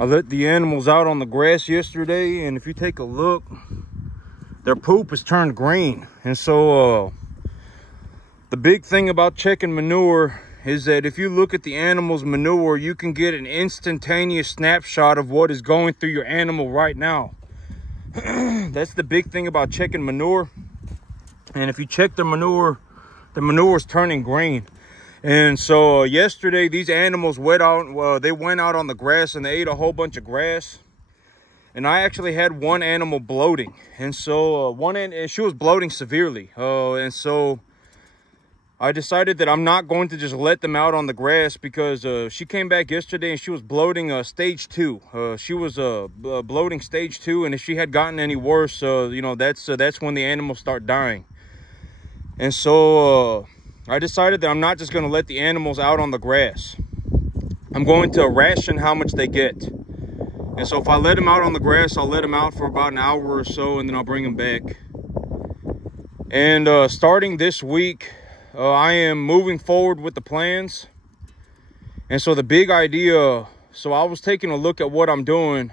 I let the animals out on the grass yesterday, and if you take a look, their poop has turned green. And so the big thing about checking manure is that if you look at the animal's manure, you can get an instantaneous snapshot of what is going through your animal right now. That's the big thing about checking manure. And if you check the manure is turning green. And so yesterday, these animals went out. They went out on the grass and they ate a whole bunch of grass. And I actually had one animal bloating, and so she was bloating severely. And so I decided that I'm not going to just let them out on the grass, because she came back yesterday and she was bloating stage 2. She was bloating stage 2, and if she had gotten any worse, you know, that's when the animals start dying. And so I decided that I'm not just going to let the animals out on the grass. I'm going to ration how much they get. And so if I let them out on the grass, I'll let them out for about an hour or so, and then I'll bring them back. And starting this week, I am moving forward with the plans. And so the big idea, so I was taking a look at what I'm doing.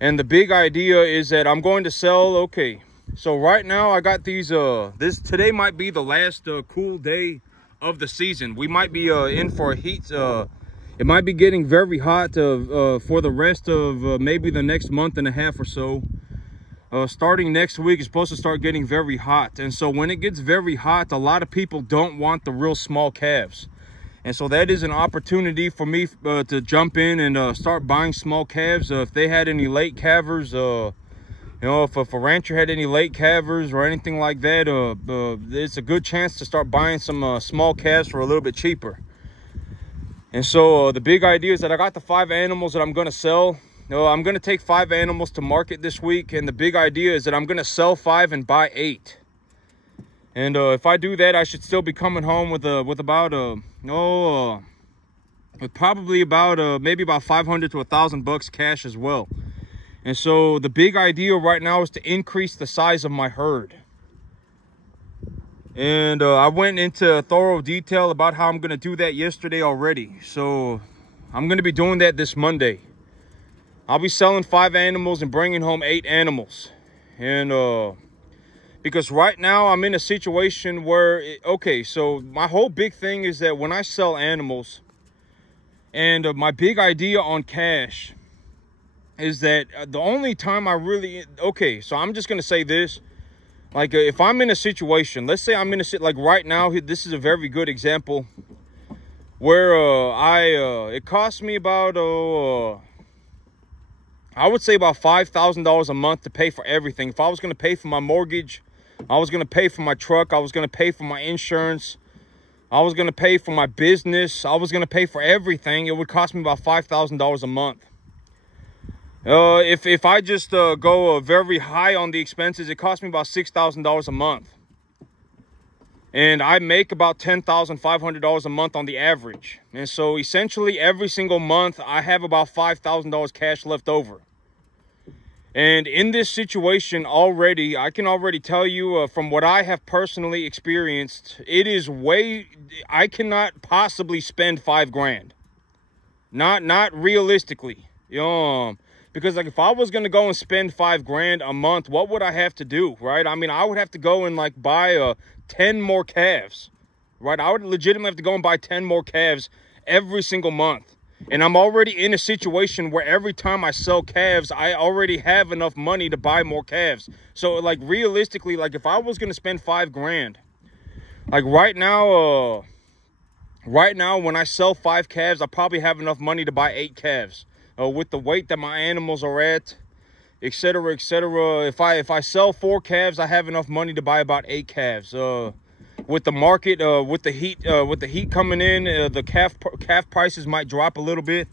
And the big idea is that I'm going to sell, okay. So right now I got these, today might be the last cool day of the season. We might be in for a heat. It might be getting very hot for the rest of maybe the next month and a half or so. Starting next week, it's supposed to start getting very hot. And so when it gets very hot, a lot of people don't want the real small calves. And so that is an opportunity for me to jump in and start buying small calves. If they had any late calvers, you know, if a rancher had any late calvers or anything like that, it's a good chance to start buying some small calves for a little bit cheaper. And so the big idea is that I got the 5 animals that I'm going to sell. I'm going to take 5 animals to market this week. And the big idea is that I'm going to sell 5 and buy 8. And if I do that, I should still be coming home with about probably about maybe about $500 to $1,000 cash as well. And so the big idea right now is to increase the size of my herd. And I went into thorough detail about how I'm going to do that yesterday already. So I'm going to be doing that this Monday. I'll be selling 5 animals and bringing home 8 animals. And because right now I'm in a situation where, okay, so my whole big thing is that when I sell animals, and my big idea on cash is that the only time I really, okay, so I'm just going to say this. Like, if I'm in a situation, let's say I'm in a, like right now, this is a very good example where it cost me about, I would say about $5,000 a month to pay for everything. If I was going to pay for my mortgage, I was going to pay for my truck, I was going to pay for my insurance, I was going to pay for my business, I was going to pay for everything, it would cost me about $5,000 a month. If I just go very high on the expenses, it costs me about $6,000 a month. And I make about $10,500 a month on the average. And so essentially every single month, I have about $5,000 cash left over. And in this situation already, I can already tell you from what I have personally experienced, it is I cannot possibly spend $5 grand. Not realistically. Because like if I was going to go and spend $5 grand a month, what would I have to do, right? I mean, I would have to go and like buy 10 more calves, right? I would legitimately have to go and buy 10 more calves every single month. And I'm already in a situation where every time I sell calves, I already have enough money to buy more calves. So like realistically, like if I was going to spend $5 grand, like right now when I sell 5 calves, I probably have enough money to buy 8 calves. With the weight that my animals are at, etc., etc. If I sell 4 calves, I have enough money to buy about 8 calves. With the market, with the heat coming in, the calf prices might drop a little bit.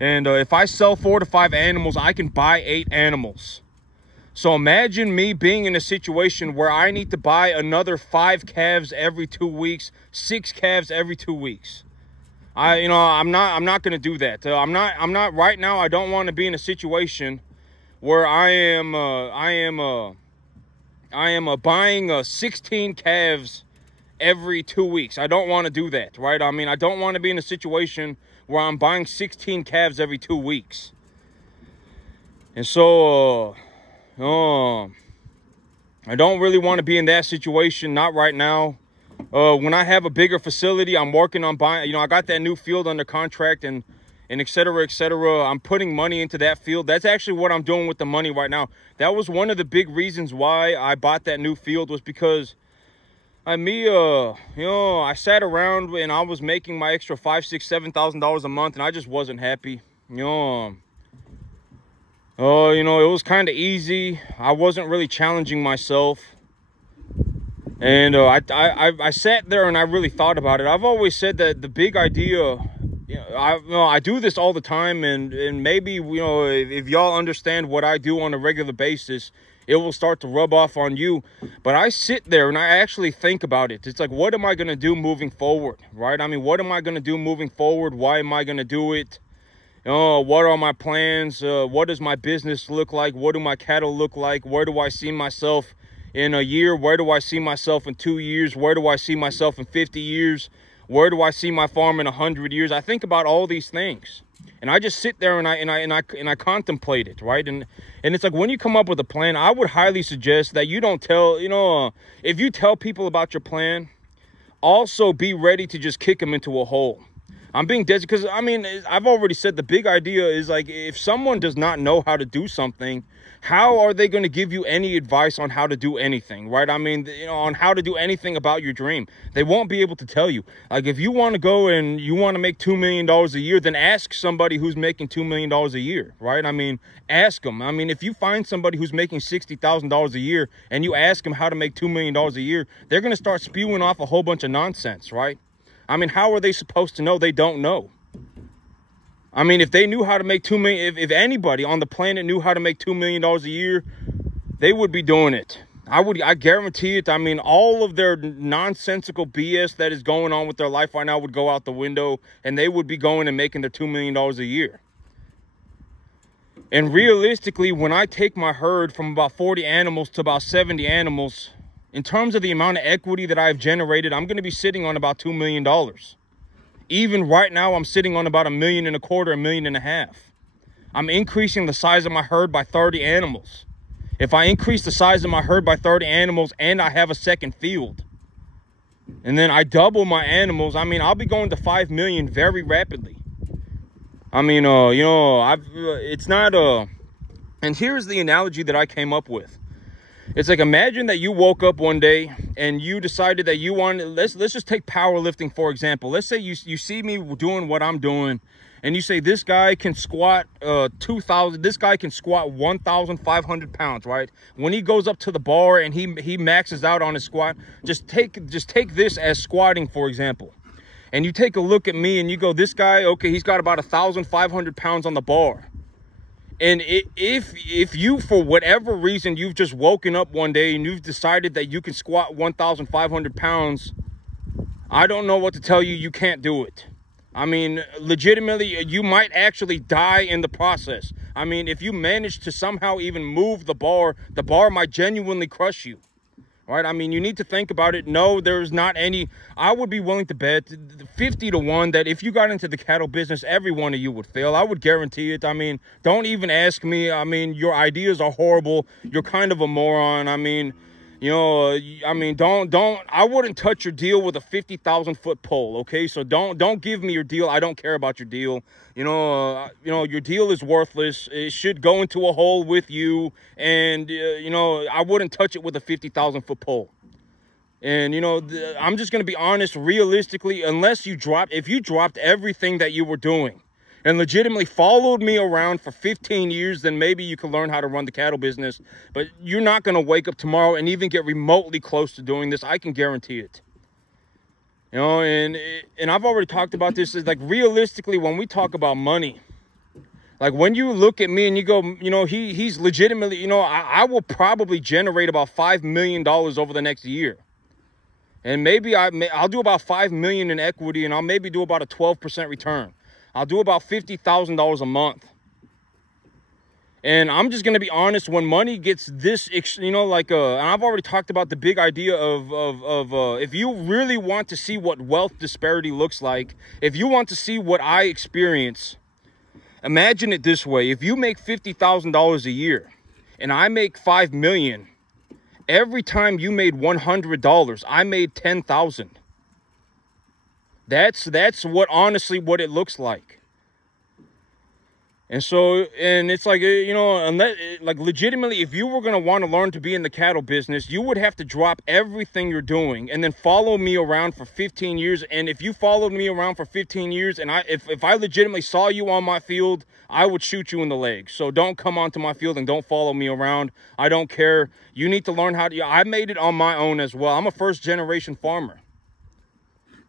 And if I sell 4 to 5 animals, I can buy 8 animals. So imagine me being in a situation where I need to buy another 5 calves every 2 weeks, 6 calves every 2 weeks. I'm not going to do that. I'm not right now. I don't want to be in a situation where I am buying 16 calves every 2 weeks. I don't want to do that, right? I mean, I don't want to be in a situation where I'm buying 16 calves every 2 weeks. And so, I don't really want to be in that situation. Not right now. When I have a bigger facility, I'm working on buying, I got that new field under contract and et cetera, et cetera. I'm putting money into that field. That's actually what I'm doing with the money right now. That was one of the big reasons why I bought that new field, was because I sat around and I was making my extra $5,000, $6,000, $7,000 a month, and I just wasn't happy. It was kind of easy. I wasn't really challenging myself. And I sat there and I really thought about it. I've always said that the big idea, I do this all the time, and maybe, if y'all understand what I do on a regular basis, it will start to rub off on you. But I sit there and I actually think about it. It's like, what am I going to do moving forward, right? I mean, what am I going to do moving forward? Why am I going to do it? What are my plans? What does my business look like? What do my cattle look like? Where do I see myself in a year? Where do I see myself in 2 years? Where do I see myself in 50 years? Where do I see my farm in 100 years? I think about all these things, and I just sit there and I contemplate it, right? And it's like, when you come up with a plan, I would highly suggest that you don't tell, if you tell people about your plan, also be ready to just kick them into a hole. I'm being dead, because I've already said the big idea is, like, if someone does not know how to do something, how are they going to give you any advice on how to do anything, right? On how to do anything about your dream. They won't be able to tell you. Like, if you want to go and you want to make $2 million a year, then ask somebody who's making $2 million a year, right? Ask them. If you find somebody who's making $60,000 a year and you ask them how to make $2 million a year, they're going to start spewing off a whole bunch of nonsense, right? How are they supposed to know? They don't know. If they knew how to make $2 million, if anybody on the planet knew how to make $2 million a year, they would be doing it. I guarantee it. All of their nonsensical BS that is going on with their life right now would go out the window, and they would be going and making their $2 million a year. And realistically, when I take my herd from about 40 animals to about 70 animals, in terms of the amount of equity that I've generated, I'm going to be sitting on about $2 million. Even right now, I'm sitting on about $1.25 million, $1.5 million. I'm increasing the size of my herd by 30 animals. If I increase the size of my herd by 30 animals and I have a second field, and then I double my animals, I'll be going to 5 million very rapidly. It's not and here's the analogy that I came up with. It's like, imagine that you woke up one day and you decided that you want, let's just take powerlifting, for example. Let's say you see me doing what I'm doing, and you say, this guy can squat 2,000, this guy can squat 1,500 pounds, right? When he goes up to the bar and he maxes out on his squat, just take this as squatting, for example. And you take a look at me and you go, this guy, okay, he's got about 1,500 pounds on the bar. And if you, for whatever reason, you've just woken up one day and you've decided that you can squat 1,500 pounds, I don't know what to tell you. You can't do it. Legitimately, you might actually die in the process. If you manage to somehow even move the bar might genuinely crush you. Right? You need to think about it. No, there's not any. I would be willing to bet 50 to 1 that if you got into the cattle business, every one of you would fail. I would guarantee it. Don't even ask me. Your ideas are horrible. You're kind of a moron. I wouldn't touch your deal with a 50,000-foot pole. Okay, so don't give me your deal. I don't care about your deal. Your deal is worthless. It should go into a hole with you. And I wouldn't touch it with a 50,000-foot pole. And I'm just gonna be honest. Realistically, if you dropped everything that you were doing and legitimately followed me around for 15 years, then maybe you can learn how to run the cattle business. But you're not going to wake up tomorrow and even get remotely close to doing this. I can guarantee it. And I've already talked about this. Is like, realistically, when we talk about money, like, when you look at me and you go, he's legitimately, I will probably generate about $5 million over the next year. And maybe I'll do about $5 million in equity, and I'll maybe do about a 12% return. I'll do about $50,000 a month. And I'm just going to be honest, when money gets this, and I've already talked about the big idea of if you really want to see what wealth disparity looks like, if you want to see what I experience, Imagine it this way. If you make $50,000 a year and I make $5 million, every time you made $100, I made $10,000. That's what honestly what it looks like. And so, and it's like, you know, unless, like legitimately, if you were going to want to learn to be in the cattle business, you would have to drop everything you're doing and then follow me around for 15 years. And if you followed me around for 15 years and if I legitimately saw you on my field, I would shoot you in the leg. So don't come onto my field and don't follow me around. I don't care. You need to learn how to, I made it on my own as well. I'm a first generation farmer.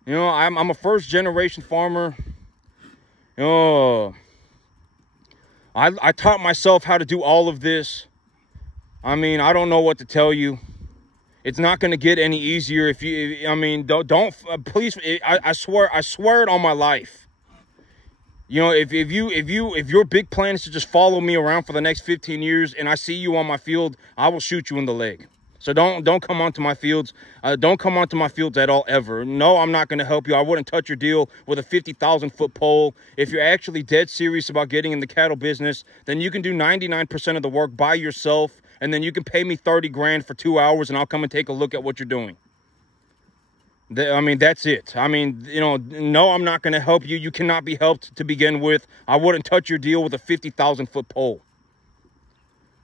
You know, I'm a first generation farmer. You know, I taught myself how to do all of this. I mean, I don't know what to tell you. It's not going to get any easier if you, I mean, don't please, I swear it on my life. You know, if your big plan is to just follow me around for the next 15 years and I see you on my field, I will shoot you in the leg. So don't come onto my fields. Don't come onto my fields at all, ever. No, I'm not going to help you. I wouldn't touch your deal with a 50,000-foot pole. If you're actually dead serious about getting in the cattle business, then you can do 99% of the work by yourself, and then you can pay me 30 grand for 2 hours, and I'll come and take a look at what you're doing. I mean, that's it. I mean, you know, no, I'm not going to help you. You cannot be helped to begin with. I wouldn't touch your deal with a 50,000-foot pole.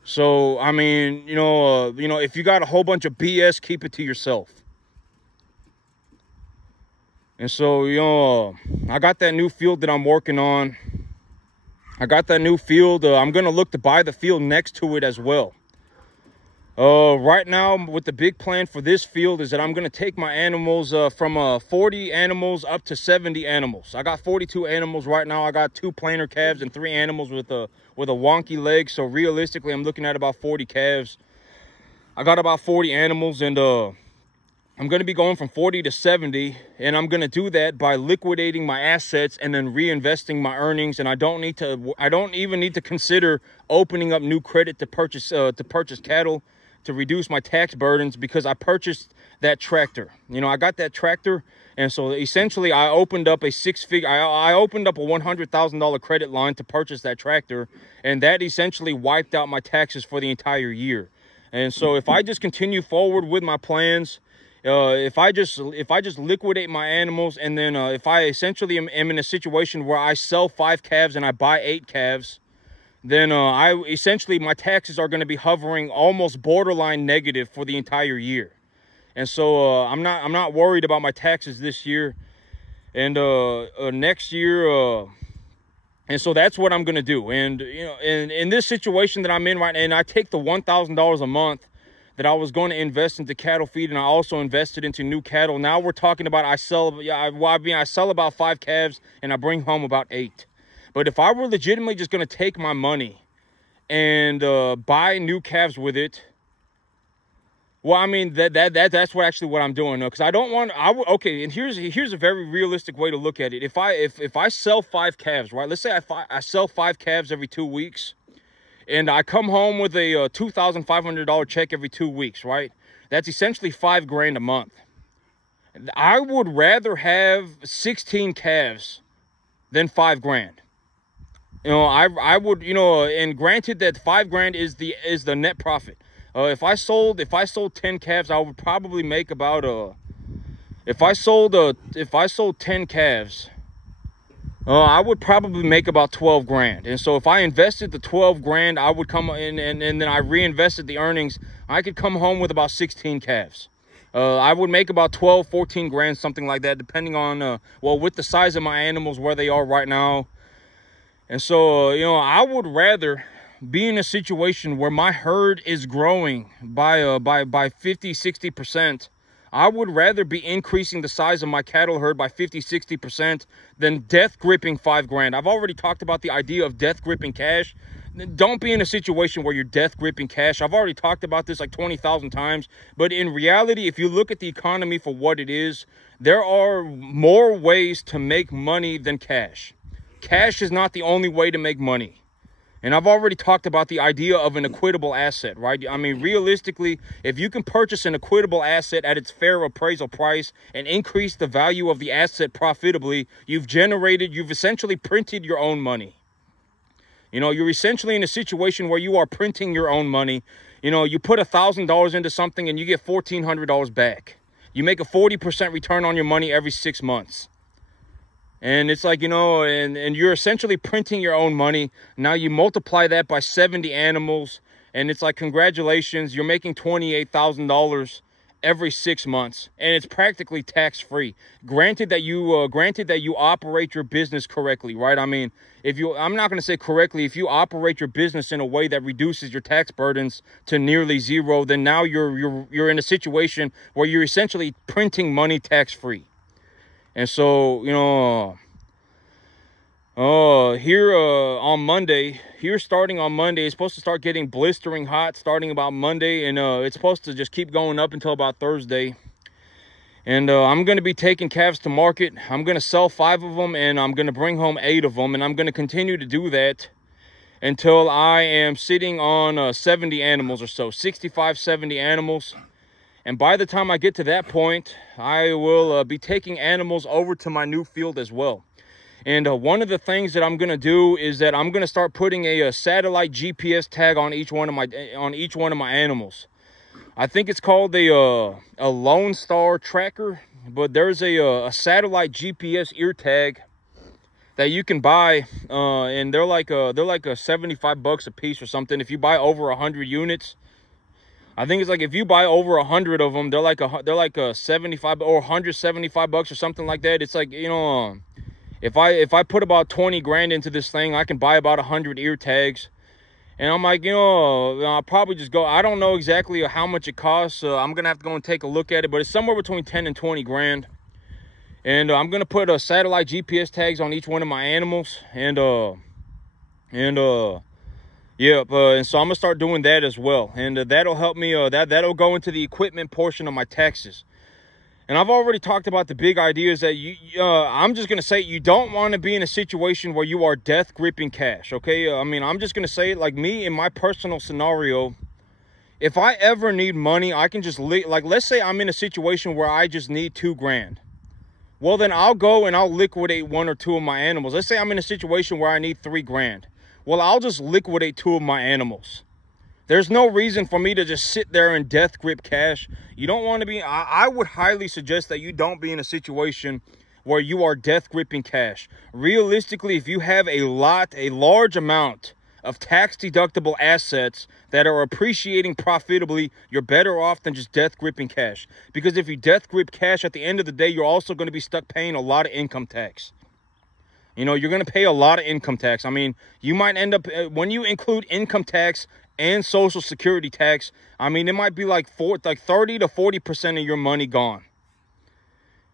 So, I mean, you know, if you got a whole bunch of BS, keep it to yourself. And so, you know, I got that new field that I'm working on. I got that new field. I'm going to look to buy the field next to it as well. Right now, with the big plan for this field is that I'm going to take my animals from 40 animals up to 70 animals. I got 42 animals right now. I got 2 planer calves and 3 animals with a wonky leg. So realistically, I'm looking at about 40 calves. I got about 40 animals, and I'm going to be going from 40 to 70, and I'm going to do that by liquidating my assets and then reinvesting my earnings. And I don't even need to consider opening up new credit to purchase cattle, to reduce my tax burdens, because I purchased that tractor. You know, I got that tractor, and so essentially I opened up a I opened up a $100,000 credit line to purchase that tractor, and that essentially wiped out my taxes for the entire year. And so if I just continue forward with my plans, if I just liquidate my animals, and then if I essentially am in a situation where I sell 5 calves and I buy 8 calves, then essentially my taxes are going to be hovering almost borderline negative for the entire year. And so I'm not worried about my taxes this year and next year. And so that's what I'm going to do. And you know, in this situation that I'm in right now, and I take the $1,000 a month that I was going to invest into cattle feed, and I also invested into new cattle. Now we're talking about I sell about 5 calves and I bring home about 8. But if I were legitimately just going to take my money and buy new calves with it, well, I mean, that's what I'm doing, because I don't want, okay, and here's a very realistic way to look at it. If I sell 5 calves, right, let's say I sell 5 calves every 2 weeks, and I come home with a $2,500 check every 2 weeks, right? That's essentially $5 grand a month. I would rather have 16 calves than $5 grand. You know, I would, you know, and granted that 5 grand is the net profit. If I sold 10 calves, I would probably make about if I sold 10 calves, I would probably make about 12 grand. And so if I invested the 12 grand, I would come in, and then I reinvested the earnings, I could come home with about 16 calves. I would make about 12, 14 grand, something like that, depending on, well, with the size of my animals, where they are right now. And so, you know, I would rather be in a situation where my herd is growing by 50, 60%. I would rather be increasing the size of my cattle herd by 50, 60% than death gripping 5 grand. I've already talked about the idea of death gripping cash. Don't be in a situation where you're death gripping cash. I've already talked about this like 20,000 times. But in reality, if you look at the economy for what it is, there are more ways to make money than cash. Cash is not the only way to make money. And I've already talked about the idea of an equitable asset, right? I mean, realistically, if you can purchase an equitable asset at its fair appraisal price and increase the value of the asset profitably, you've essentially printed your own money. You know, you're essentially in a situation where you are printing your own money. You know, you put $1,000 into something and you get $1,400 back. You make a 40% return on your money every 6 months. And it's like, you know, and you're essentially printing your own money. Now you multiply that by 70 animals. And it's like, congratulations, you're making $28,000 every 6 months, and it's practically tax-free. Granted that you operate your business correctly, right? I mean, I'm not going to say correctly, if you operate your business in a way that reduces your tax burdens to nearly zero, then now you're in a situation where you're essentially printing money tax-free. And so, you know, starting on Monday, it's supposed to start getting blistering hot starting about Monday, and it's supposed to just keep going up until about Thursday. And I'm going to be taking calves to market. I'm going to sell 5 of them, and I'm going to bring home 8 of them, and I'm going to continue to do that until I am sitting on 70 animals or so, 65, 70 animals. And by the time I get to that point, I will be taking animals over to my new field as well. And one of the things that I'm going to do is that I'm going to start putting a satellite GPS tag on each one of my animals. I think it's called a Lone Star tracker, but there's a satellite GPS ear tag that you can buy, and they're like $75 a piece or something. If you buy over 100 units, I think it's like if you buy over 100 of them, they're like a 75 or 175 bucks or something like that. It's like, you know, if I put about 20 grand into this thing, I can buy about 100 ear tags. And I'm like, you know, I'll probably just go. I don't know exactly how much it costs. I'm going to have to go and take a look at it, but it's somewhere between 10 and 20 grand. And I'm going to put satellite GPS tags on each one of my animals. And so I'm going to start doing that as well. And that'll help me. That'll go into the equipment portion of my taxes. And I've already talked about the big ideas that I'm just going to say you don't want to be in a situation where you are death gripping cash, okay? I mean, I'm just going to say it like me in my personal scenario. If I ever need money, I can just, like, let's say I'm in a situation where I just need 2 grand. Well, then I'll go and I'll liquidate 1 or 2 of my animals. Let's say I'm in a situation where I need 3 grand. Well, I'll just liquidate 2 of my animals. There's no reason for me to just sit there and death grip cash. You don't want to be, I would highly suggest that you don't be in a situation where you are death gripping cash. Realistically, if you have a large amount of tax deductible assets that are appreciating profitably, you're better off than just death gripping cash. Because if you death grip cash, at the end of the day, you're also going to be stuck paying a lot of income tax. You know, you're going to pay a lot of income tax. I mean, you might end up, when you include income tax and Social Security tax, I mean, it might be like 30 to 40% of your money gone.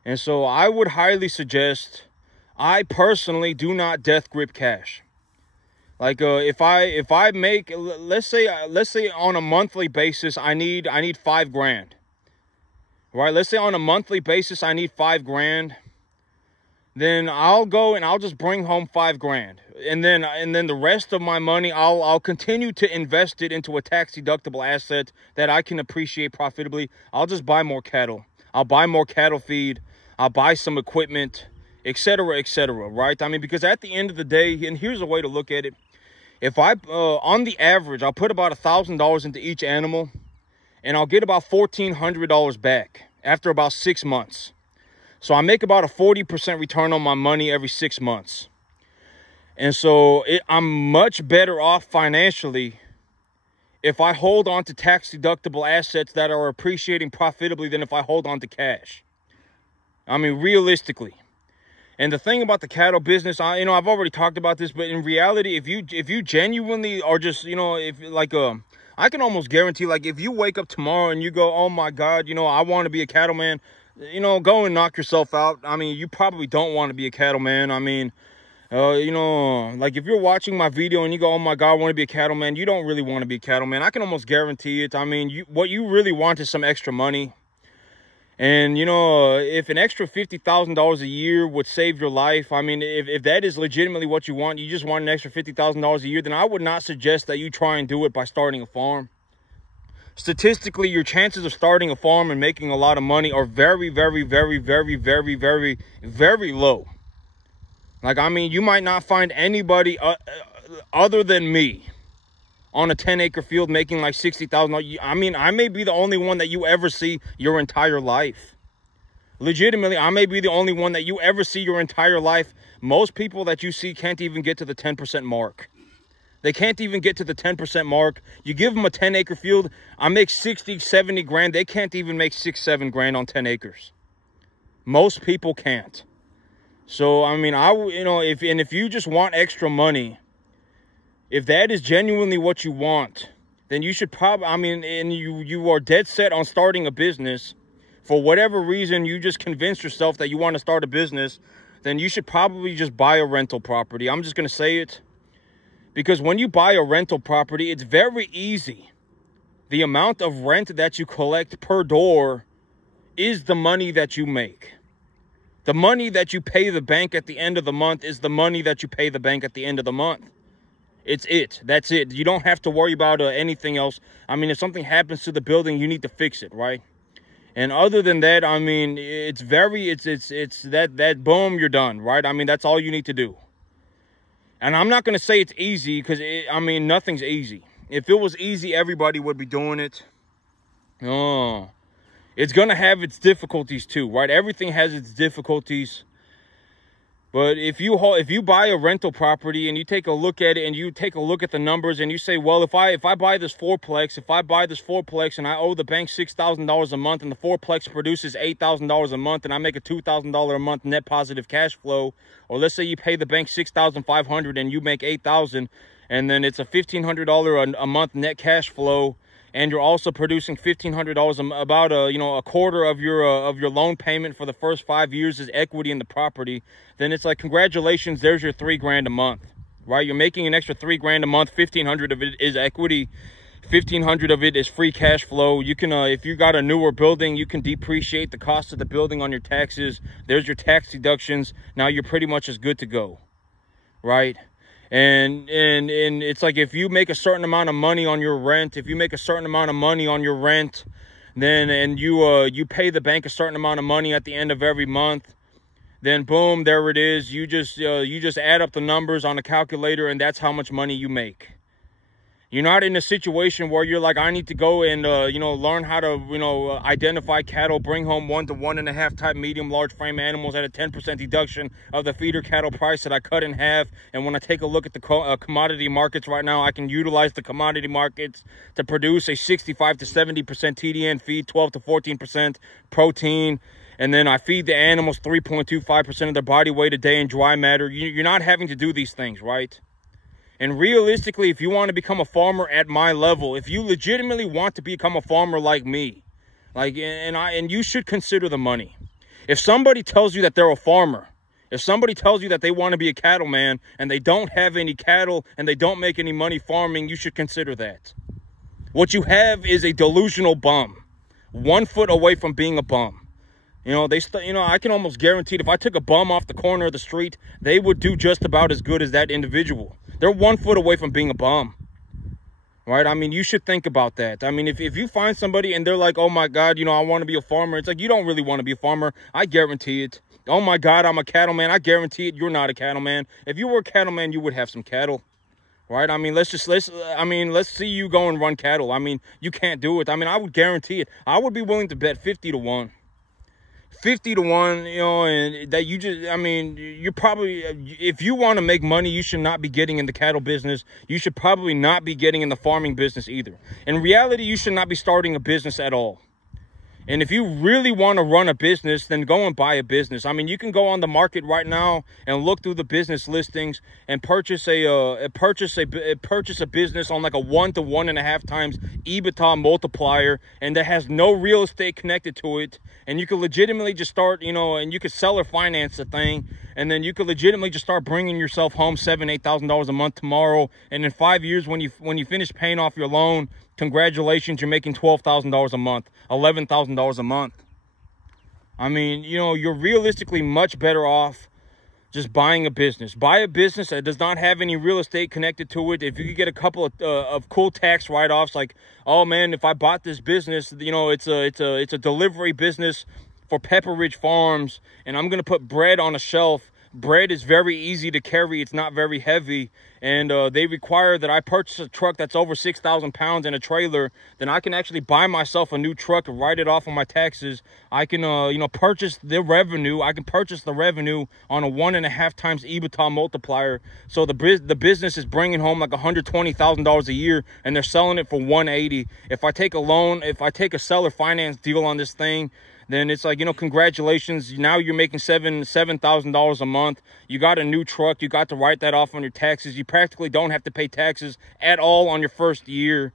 And so I would highly suggest, I personally do not death grip cash. Like if I make, let's say on a monthly basis, I need 5 grand. Right? Let's say on a monthly basis, I need 5 grand. Then I'll go and I'll just bring home 5 grand. And then the rest of my money, I'll continue to invest it into a tax deductible asset that I can appreciate profitably. I'll just buy more cattle. I'll buy more cattle feed. I'll buy some equipment, etc., right? I mean, because at the end of the day, and here's a way to look at it. If on the average, I'll put about $1,000 into each animal, and I'll get about $1,400 back after about 6 months. So I make about a 40% return on my money every 6 months. And so I'm much better off financially if I hold on to tax deductible assets that are appreciating profitably than if I hold on to cash. I mean, realistically. And the thing about the cattle business, I've already talked about this, but in reality, if you genuinely are just, I can almost guarantee, like, if you wake up tomorrow and you go, oh my God, I want to be a cattleman, go and knock yourself out. I mean, you probably don't want to be a cattleman. I mean, like if you're watching my video and you go, oh my God, I want to be a cattleman, you don't really want to be a cattleman. I can almost guarantee it. I mean, what you really want is some extra money. And, if an extra $50,000 a year would save your life, I mean, if that is legitimately what you want, you just want an extra $50,000 a year, then I would not suggest that you try and do it by starting a farm. Statistically, your chances of starting a farm and making a lot of money are very, very, very, very, very, very, very low. Like, I mean, you might not find anybody other than me on a 10-acre field making like $60,000. I mean, I may be the only one that you ever see your entire life. Legitimately, I may be the only one that you ever see your entire life. Most people that you see can't even get to the 10% mark. They can't even get to the 10% mark. You give them a 10-acre field, I make 60, 70 grand. They can't even make 6, 7 grand on 10 acres. Most people can't. So, I mean, if you just want extra money, if that is genuinely what you want, then you should probably, and you are dead set on starting a business, for whatever reason, you just convinced yourself that you want to start a business, then you should probably just buy a rental property. I'm just going to say it. Because when you buy a rental property, it's very easy. The amount of rent that you collect per door is the money that you make. The money that you pay the bank at the end of the month is the money that you pay the bank at the end of the month. It's it. That's it. You don't have to worry about anything else. I mean, if something happens to the building, you need to fix it, right? And other than that, I mean, it's that boom, you're done, right? I mean, that's all you need to do. And I'm not going to say it's easy because, nothing's easy. If it was easy, everybody would be doing it. Oh, it's going to have its difficulties too, right? Everything has its difficulties. But if you buy a rental property and you take a look at it and you take a look at the numbers and you say, well, if I buy this fourplex and I owe the bank $6,000 a month and the fourplex produces $8,000 a month and I make a $2,000 a month net positive cash flow, or let's say you pay the bank $6,500 and you make $8,000, and then it's a $1,500 a month net cash flow, and you're also producing $1,500, about a quarter of your loan payment for the first 5 years is equity in the property, then it's like, congratulations, there's your $3 grand a month, right? You're making an extra $3 grand a month. 1,500 of it is equity. 1,500 of it is free cash flow. You can, if you got a newer building, you can depreciate the cost of the building on your taxes. There's your tax deductions. Now you're pretty much as good to go, right? And it's like, if you make a certain amount of money on your rent, then, and you pay the bank a certain amount of money at the end of every month, then boom, there it is. You just add up the numbers on a calculator, and that's how much money you make. You're not in a situation where you're like, I need to go and, learn how to, identify cattle, bring home 1 to 1.5 type medium, large frame animals at a 10% deduction of the feeder cattle price that I cut in half. And when I take a look at the commodity markets right now, I can utilize the commodity markets to produce a 65 to 70% TDN feed, 12 to 14% protein. And then I feed the animals 3.25% of their body weight a day in dry matter. You're not having to do these things, right? And realistically, if you want to become a farmer at my level, if you legitimately want to become a farmer like me, and you should consider the money. If somebody tells you that they're a farmer, if somebody tells you that they want to be a cattleman and they don't have any cattle and they don't make any money farming, you should consider that. What you have is a delusional bum, 1 foot away from being a bum. I can almost guarantee if I took a bum off the corner of the street, they would do just about as good as that individual. They're 1 foot away from being a bum, right? I mean, you should think about that. I mean, if you find somebody and they're like, oh my God, I want to be a farmer. It's like, you don't really want to be a farmer. I guarantee it. Oh my God, I'm a cattleman. I guarantee it. You're not a cattleman. If you were a cattleman, you would have some cattle, right? I mean, let's see you go and run cattle. I mean, you can't do it. I mean, I would guarantee it. I would be willing to bet 50 to 1. 50 to 1, and that you're probably, if you want to make money, you should not be getting in the cattle business. You should probably not be getting in the farming business either. In reality, you should not be starting a business at all. And if you really want to run a business, then go and buy a business. I mean, you can go on the market right now and look through the business listings and purchase a business on like a 1 to 1.5 times EBITDA multiplier, and that has no real estate connected to it. And you can legitimately just start, and you could sell or finance the thing, and then you could legitimately just start bringing yourself home $7,000, $8,000 a month tomorrow. And in 5 years, when you finish paying off your loan, congratulations, you're making $12,000 a month, $11,000 a month. I mean, you're realistically much better off just buying a business. Buy a business that does not have any real estate connected to it. If you could get a couple of cool tax write-offs, like, oh man, if I bought this business, it's a delivery business for Pepperidge Farms, and I'm gonna put bread on a shelf bread is very easy to carry. It's not very heavy. And they require that I purchase a truck that's over 6,000 pounds in a trailer. Then I can actually buy myself a new truck and write it off on my taxes. I can, purchase the revenue. I can purchase the revenue on a 1.5 times EBITDA multiplier. So the business is bringing home like $120,000 a year, and they're selling it for $180,000. If I take a loan, if I take a seller finance deal on this thing, then it's like, congratulations. Now you're making $7,000 a month. You got a new truck. You got to write that off on your taxes. You practically don't have to pay taxes at all on your first year.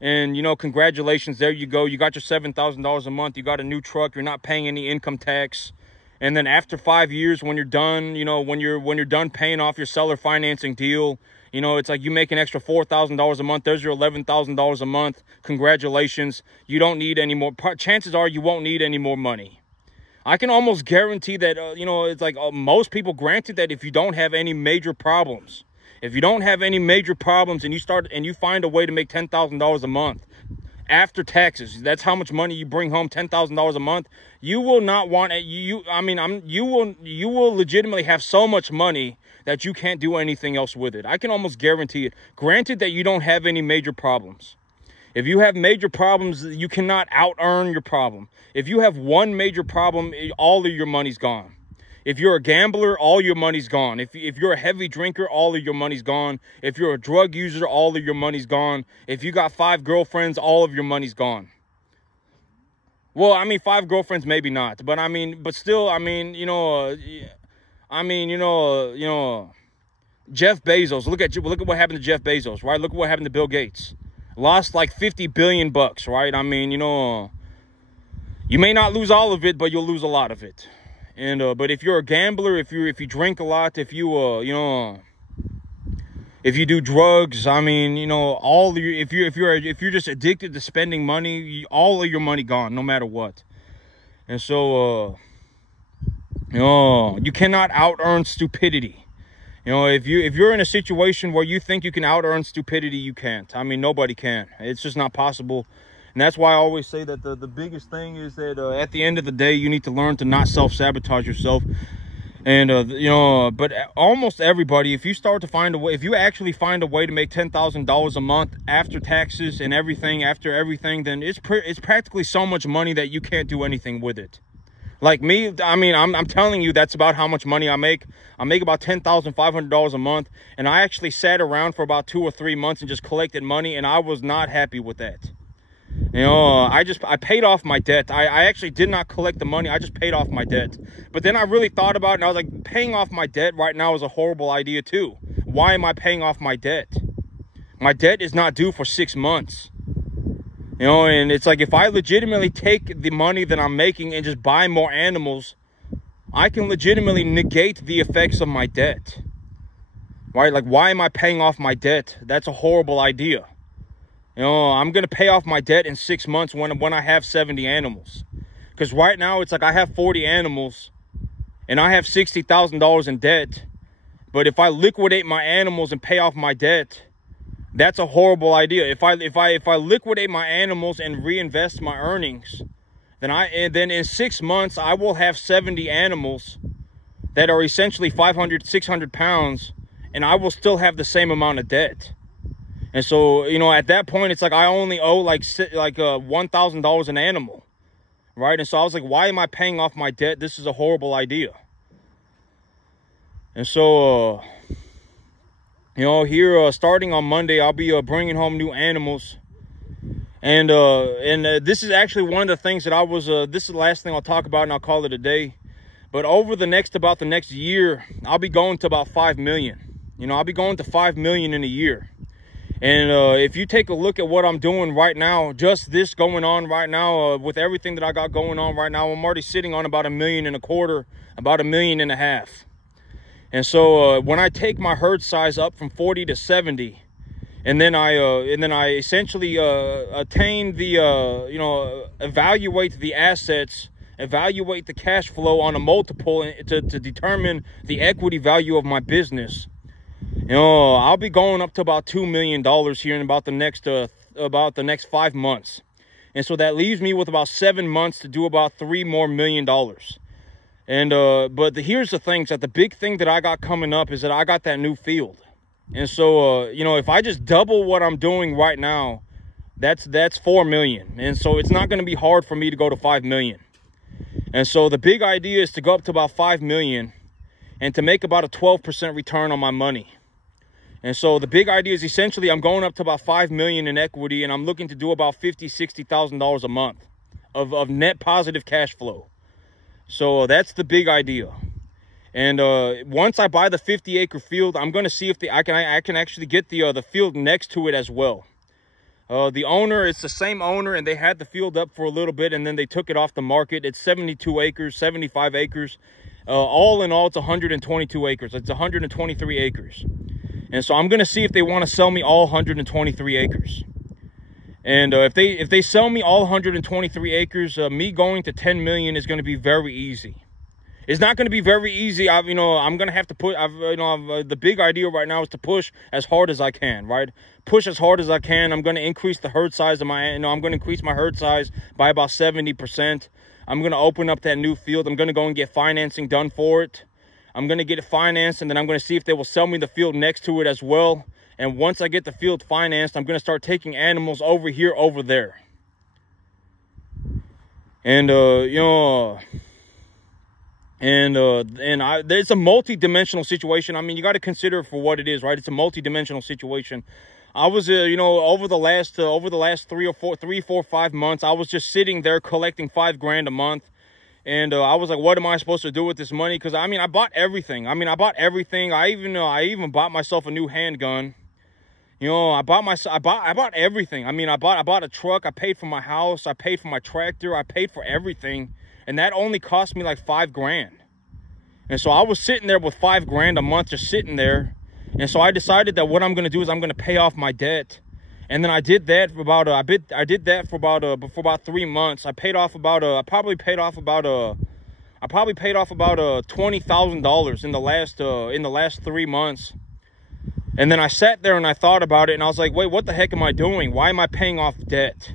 And, congratulations. There you go. You got your $7,000 a month. You got a new truck. You're not paying any income tax. And then after 5 years, when you're done, when you're done paying off your seller financing deal, it's like you make an extra $4,000 a month. There's your $11,000 a month. Congratulations. You don't need any more. Chances are you won't need any more money. I can almost guarantee that, it's like most people, granted that if you don't have any major problems, if you don't have any major problems and you find a way to make $10,000 a month after taxes, that's how much money you bring home, $10,000 a month. You will not want it. You will legitimately have so much money that you can't do anything else with it. I can almost guarantee it. Granted that you don't have any major problems. If you have major problems, you cannot out-earn your problem. If you have one major problem, all of your money's gone. If you're a gambler, all your money's gone. If you're a heavy drinker, all of your money's gone. If you're a drug user, all of your money's gone. If you got 5 girlfriends, all of your money's gone. Well, 5 girlfriends, maybe not. But but still, Jeff Bezos, look at what happened to Jeff Bezos, right? Look at what happened to Bill Gates. Lost like 50 billion bucks, right? You may not lose all of it, but you'll lose a lot of it. And but if you're a gambler, if you drink a lot, if you do drugs, if you're just addicted to spending money, all of your money gone, no matter what. And so you cannot out-earn stupidity. If you're in a situation where you think you can out-earn stupidity, you can't. Nobody can. It's just not possible. And that's why I always say that the biggest thing is that at the end of the day, you need to learn to not self-sabotage yourself. And, but almost everybody, if you start to find a way, if you actually find a way to make $10,000 a month after taxes and everything, then it's practically so much money that you can't do anything with it. Like me, I'm telling you, that's about how much money I make. I make about $10,500 a month. And I actually sat around for about 2 or 3 months and just collected money. And I was not happy with that. I paid off my debt. I actually did not collect the money. I just paid off my debt. But then I really thought about it, and I was like, paying off my debt right now is a horrible idea too. Why am I paying off my debt? My debt is not due for 6 months. And it's like, if I legitimately take the money that I'm making and just buy more animals, I can legitimately negate the effects of my debt. Right? Like, why am I paying off my debt? That's a horrible idea. I'm going to pay off my debt in 6 months when I have 70 animals. Because right now, it's like I have 40 animals and I have $60,000 in debt. But if I liquidate my animals and pay off my debt, that's a horrible idea. If I liquidate my animals and reinvest my earnings, then in 6 months, I will have 70 animals that are essentially 500, 600 pounds, and I will still have the same amount of debt. And so, at that point, it's like I only owe like $1,000 an animal, right? And so I was like, why am I paying off my debt? This is a horrible idea. And so, here starting on Monday, I'll be bringing home new animals. And this is actually one of the things that this is the last thing I'll talk about, and I'll call it a day. But over the next year, I'll be going to about 5 million. I'll be going to 5 million in a year. And if you take a look at what I'm doing right now, just this going on right now, with everything that I got going on right now, I'm already sitting on about $1.25 million, about $1.5 million. And so when I take my herd size up from 40 to 70, and then I essentially attain the evaluate the assets, evaluate the cash flow on a multiple to determine the equity value of my business. I'll be going up to about $2 million here in about the next 5 months. And so that leaves me with about 7 months to do about $3 more million. And but here's the thing, that the big thing that I got coming up is that I got that new field. And so you know, if I just double what I'm doing right now, that's 4 million. And so it's not going to be hard for me to go to 5 million. And so the big idea is to go up to about 5 million and to make about a 12% return on my money. And so the big idea is essentially I'm going up to about 5 million in equity, and I'm looking to do about $50,000-$60,000 a month of net positive cash flow. So that's the big idea. And once I buy the 50-acre field, I'm going to see if I can actually get the field next to it as well. The owner, it's the same owner, and they had the field up for a little bit, and then they took it off the market. It's 72 acres, 75 acres. All in all, it's 122 acres. It's 123 acres. And so I'm going to see if they want to sell me all 123 acres. And if they sell me all 123 acres, me going to 10 million is going to be very easy. It's not going to be very easy. I'm going to have to put, the big idea right now is to push as hard as I can, right? Push as hard as I can. I'm going to increase the herd size of I'm going to increase my herd size by about 70%. I'm going to open up that new field. I'm going to go and get financing done for it. I'm going to get it financed, and then I'm going to see if they will sell me the field next to it as well. And once I get the field financed, I'm going to start taking animals over here, over there. And, it's a multi-dimensional situation. I mean, you got to consider it for what it is, right? It's a multi-dimensional situation. I was, over the last 3, 4, 5 months, I was just sitting there collecting $5 grand a month. And I was like, what am I supposed to do with this money? Because, I mean, I bought everything. I bought everything. I even bought myself a new handgun. I bought everything. I mean, I bought a truck. I paid for my house. I paid for my tractor. I paid for everything. And that only cost me like $5 grand. And so I was sitting there with $5 grand a month, just sitting there. And so I decided that what I'm going to do is I'm going to pay off my debt. And then I did that for about for about 3 months. I probably paid off about $20,000 in the last 3 months. And then I sat there and I thought about it, and I was like, wait, what the heck am I doing? Why am I paying off debt?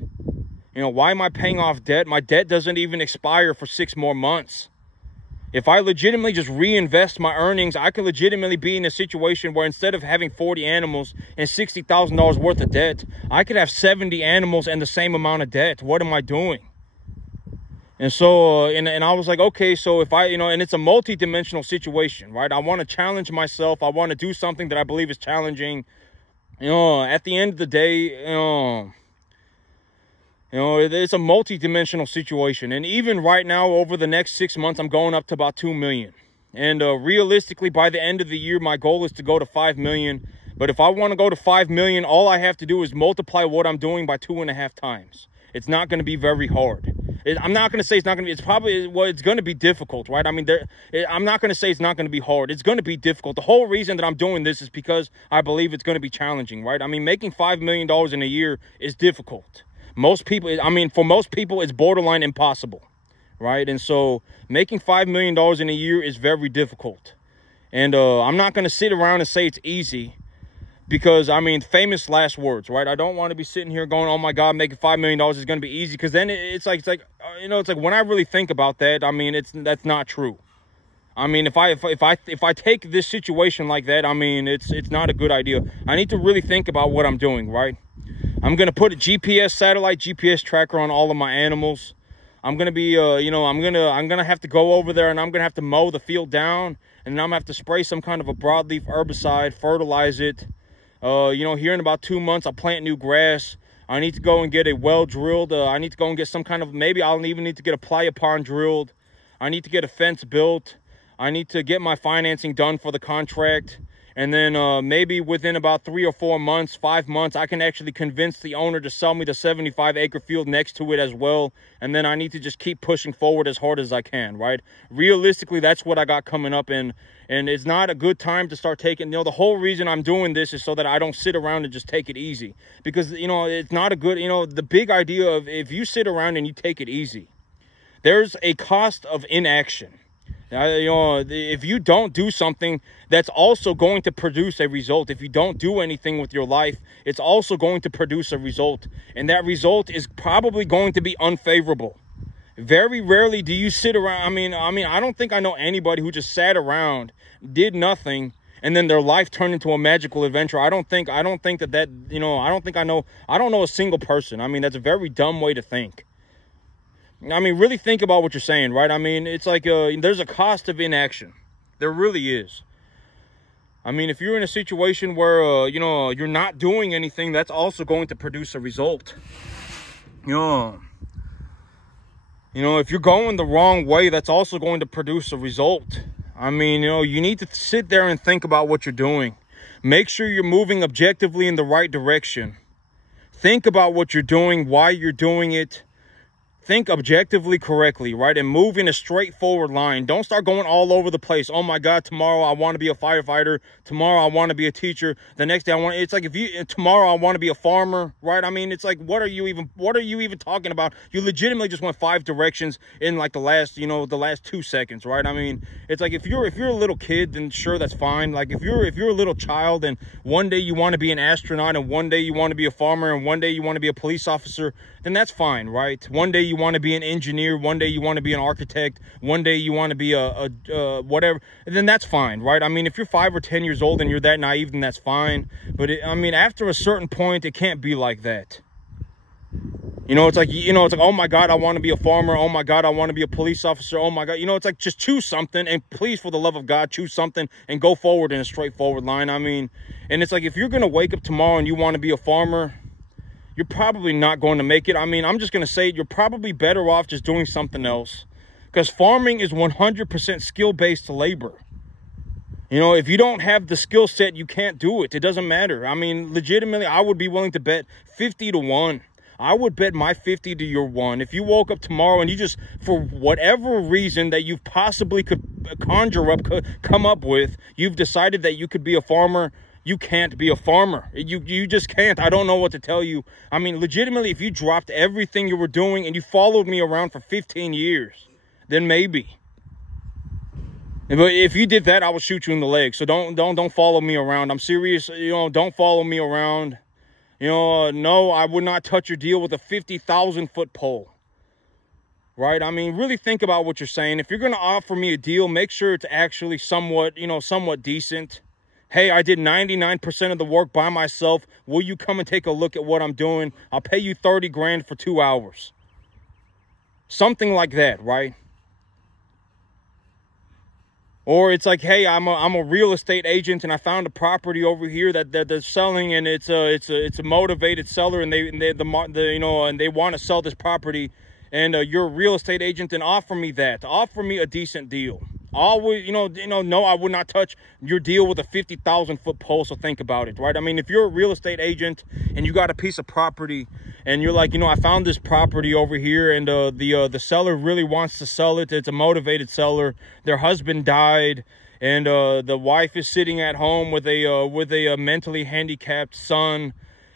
Why am I paying off debt? My debt doesn't even expire for 6 more months. If I legitimately just reinvest my earnings, I could legitimately be in a situation where instead of having 40 animals and $60,000 worth of debt, I could have 70 animals and the same amount of debt. What am I doing? And so, and I was like, okay, so if and it's a multi-dimensional situation, right? I want to challenge myself. I want to do something that I believe is challenging. At the end of the day, it's a multi-dimensional situation. And even right now, over the next 6 months, I'm going up to about 2 million. And realistically, by the end of the year, my goal is to go to 5 million. But if I want to go to 5 million, all I have to do is multiply what I'm doing by 2.5 times. It's not going to be very hard. I'm not going to say it's not going to be, it's going to be difficult, right? I mean, I'm not going to say it's not going to be hard. It's going to be difficult. The whole reason that I'm doing this is because I believe it's going to be challenging, right? I mean, making $5 million in a year is difficult. For most people, it's borderline impossible, right? And so making $5 million in a year is very difficult. And I'm not going to sit around and say it's easy because, I mean, famous last words, right? I don't want to be sitting here going, oh, my God, making $5 million is going to be easy, because then it's like when I really think about that, I mean, that's not true. I mean, if I take this situation like that, I mean, it's not a good idea. I need to really think about what I'm doing, right? I'm going to put a satellite GPS tracker on all of my animals. I'm going to be, I'm going to have to go over there, and I'm going to have to mow the field down, and then I'm going to have to spray some kind of a broadleaf herbicide, fertilize it. Here in about 2 months, I'll plant new grass. I need to go and get a well drilled. I need to go and get some kind of, maybe I'll even need to get a playa pond drilled. I need to get a fence built. I need to get my financing done for the contract. And then maybe within about 3 or 4 months, 5 months, I can actually convince the owner to sell me the 75-acre field next to it as well. And then I need to just keep pushing forward as hard as I can, right? Realistically, that's what I got coming up. And it's not a good time to start taking, the whole reason I'm doing this is so that I don't sit around and just take it easy. Because, it's not a good, the big idea of if you sit around and you take it easy, there's a cost of inaction. If you don't do something, that's also going to produce a result. If you don't do anything with your life, it's also going to produce a result. And that result is probably going to be unfavorable. Very rarely do you sit around. I mean, I don't think I know anybody who just sat around, did nothing, and then their life turned into a magical adventure. I don't think that, you know, I don't know a single person. I mean, that's a very dumb way to think. I mean, really think about what you're saying, right? I mean, it's like there's a cost of inaction. There really is. I mean, if you're in a situation where, you know, you're not doing anything, that's also going to produce a result. You know, if you're going the wrong way, that's also going to produce a result. I mean, you know, you need to sit there and think about what you're doing. Make sure you're moving objectively in the right direction. Think about what you're doing, why you're doing it. Think objectively correctly, right? And move in a straightforward line. Don't start going all over the place. Oh my God, tomorrow I want to be a firefighter. Tomorrow I want to be a teacher. The next day it's like tomorrow I want to be a farmer, right? I mean, it's like, what are you even talking about? You legitimately just went 5 directions in like the last 2 seconds, right? I mean, it's like if you're a little kid, then sure, that's fine. Like if you're a little child and one day you want to be an astronaut and one day you want to be a farmer and one day you want to be a police officer, then that's fine, right? One day you want to be an engineer, one day you want to be an architect, one day you want to be a whatever, then that's fine, right? I mean, if you're 5 or 10 years old and you're that naive, then that's fine. But I mean, after a certain point, it can't be like that. You know, it's like, oh my God, I want to be a farmer. Oh my God, I want to be a police officer. Oh my God, you know, it's like, just choose something, and please, for the love of God, choose something and go forward in a straightforward line. I mean, and it's like, if you're going to wake up tomorrow and you want to be a farmer, you're probably not going to make it. I mean, I'm just going to say you're probably better off just doing something else, because farming is 100% skill-based labor. You know, if you don't have the skill set, you can't do it. It doesn't matter. I mean, legitimately, I would be willing to bet 50 to 1. I would bet my 50 to your 1. If you woke up tomorrow and you just, for whatever reason that you possibly could come up with, you've decided that you could be a farmer, you can't be a farmer. You just can't. I don't know what to tell you. I mean, legitimately, if you dropped everything you were doing and you followed me around for 15 years, then maybe. But if you did that, I would shoot you in the leg. So don't follow me around. I'm serious. You know, don't follow me around. You know, no, I would not touch your deal with a 50,000-foot pole. Right? I mean, really think about what you're saying. If you're going to offer me a deal, make sure it's actually somewhat decent. Hey, I did 99% of the work by myself. Will you come and take a look at what I'm doing? I'll pay you 30 grand for 2 hours. Something like that, right? Or it's like, hey, I'm a real estate agent and I found a property over here that they're selling, and it's a motivated seller, and they want to sell this property, and you're a real estate agent, and offer me a decent deal. Always, no, I would not touch your deal with a 50,000-foot pole. So think about it, right? I mean, if you're a real estate agent and you got a piece of property and you're like, I found this property over here, and the seller really wants to sell it. It's a motivated seller. Their husband died, and the wife is sitting at home with a mentally handicapped son,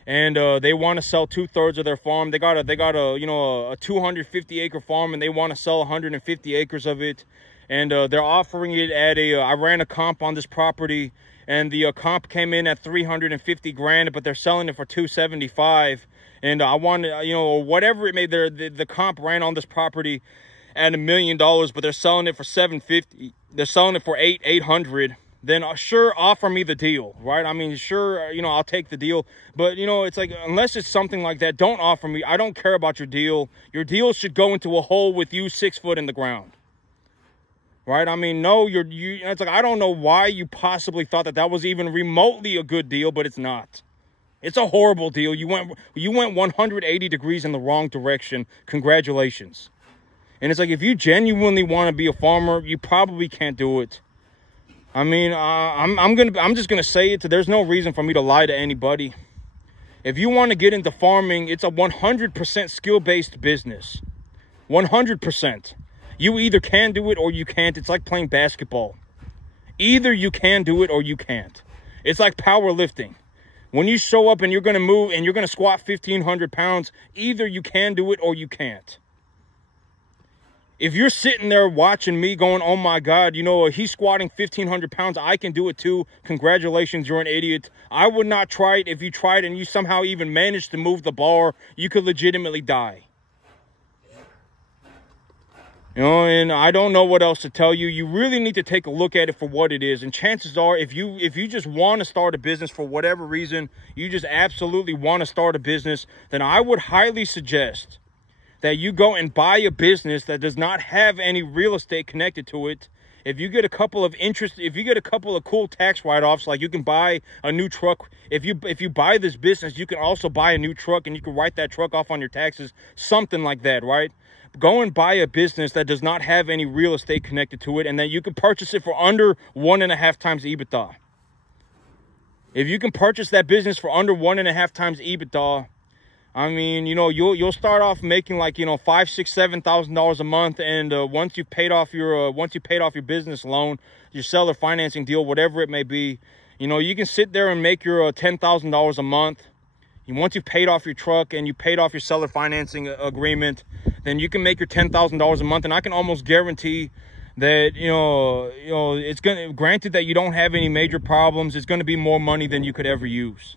and they want to sell 2/3 of their farm. They got a 250-acre farm, and they want to sell 150 acres of it. And they're offering it at I ran a comp on this property, and the comp came in at 350 grand, but they're selling it for 275. And I wanted, whatever it may, the comp ran on this property at $1 million, but they're selling it for 750. They're selling it for 800. Then sure, offer me the deal, right? I mean, sure, I'll take the deal. But, it's like, unless it's something like that, don't offer me. I don't care about your deal. Your deal should go into a hole with you 6 foot in the ground. Right? I mean, no, it's like, I don't know why you possibly thought that was even remotely a good deal, but it's not. It's a horrible deal. You went 180 degrees in the wrong direction. Congratulations. And it's like, if you genuinely want to be a farmer, you probably can't do it. I mean, I'm just gonna say it. There's no reason for me to lie to anybody. If you want to get into farming, it's a 100% skill-based business. 100%. You either can do it or you can't. It's like playing basketball. Either you can do it or you can't. It's like powerlifting. When you show up and you're going to move and you're going to squat 1,500 pounds, either you can do it or you can't. If you're sitting there watching me going, oh my God, he's squatting 1,500 pounds, I can do it too. Congratulations, you're an idiot. I would not try it. If you tried and you somehow even managed to move the bar, you could legitimately die. You know, and I don't know what else to tell you. You really need to take a look at it for what it is. And chances are, if you just want to start a business for whatever reason, you just absolutely want to start a business, then I would highly suggest that you go and buy a business that does not have any real estate connected to it. If you get a couple of cool tax write-offs, like you can buy a new truck. If you buy this business, you can also buy a new truck and you can write that truck off on your taxes, something like that, right? Go and buy a business that does not have any real estate connected to it, and then you can purchase it for under 1.5 times EBITDA. If you can purchase that business for under 1.5 times EBITDA, I mean, you know, you'll start off making like, you know, $5,000, $6,000, $7,000 a month, and once you've paid off your business loan, your seller financing deal, whatever it may be, you know, you can sit there and make your $10,000 a month. And once you've paid off your truck and you paid off your seller financing agreement, then you can make your $10,000 a month. And I can almost guarantee that, you know, it's granted that you don't have any major problems, it's going to be more money than you could ever use.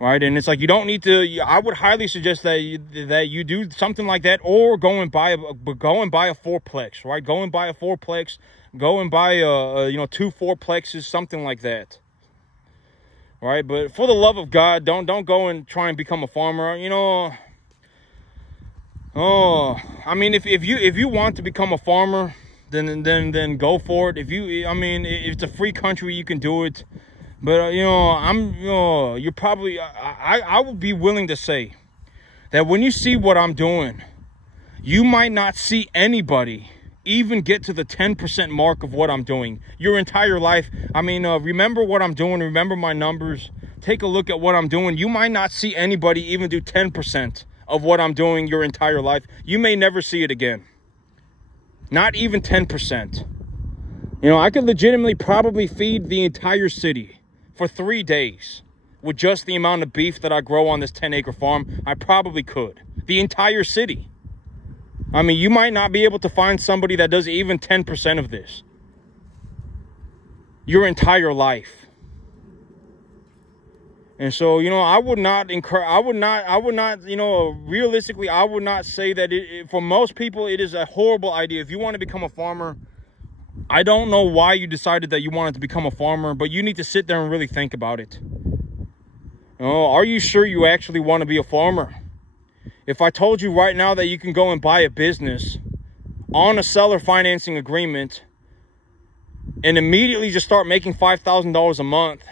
Right? And it's like, you don't need to, I would highly suggest that you do something like that, or go and buy a fourplex, right? Go and buy a fourplex, go and buy you know, 2 fourplexes, something like that. Right? But for the love of God, don't go and try and become a farmer. You know, I mean, if you want to become a farmer, then go for it. I mean, it's a free country, you can do it. But you know, you're probably, I would be willing to say that when you see what I'm doing, you might not see anybody even get to the 10% mark of what I'm doing your entire life. I mean, remember what I'm doing, remember my numbers, take a look at what I'm doing. You might not see anybody even do 10% of what I'm doing your entire life. You may never see it again. Not even 10%. You know, I could legitimately probably feed the entire city for 3 days with just the amount of beef that I grow on this 10-acre farm. I probably could. The entire city. I mean, you might not be able to find somebody that does even 10% of this your entire life. And so, you know, I would not, you know, realistically, I would not say that for most people, it is a horrible idea. If you want to become a farmer, I don't know why you decided that you wanted to become a farmer, but you need to sit there and really think about it. You know, are you sure you actually want to be a farmer? If I told you right now that you can go and buy a business on a seller financing agreement and immediately just start making $5,000 a month,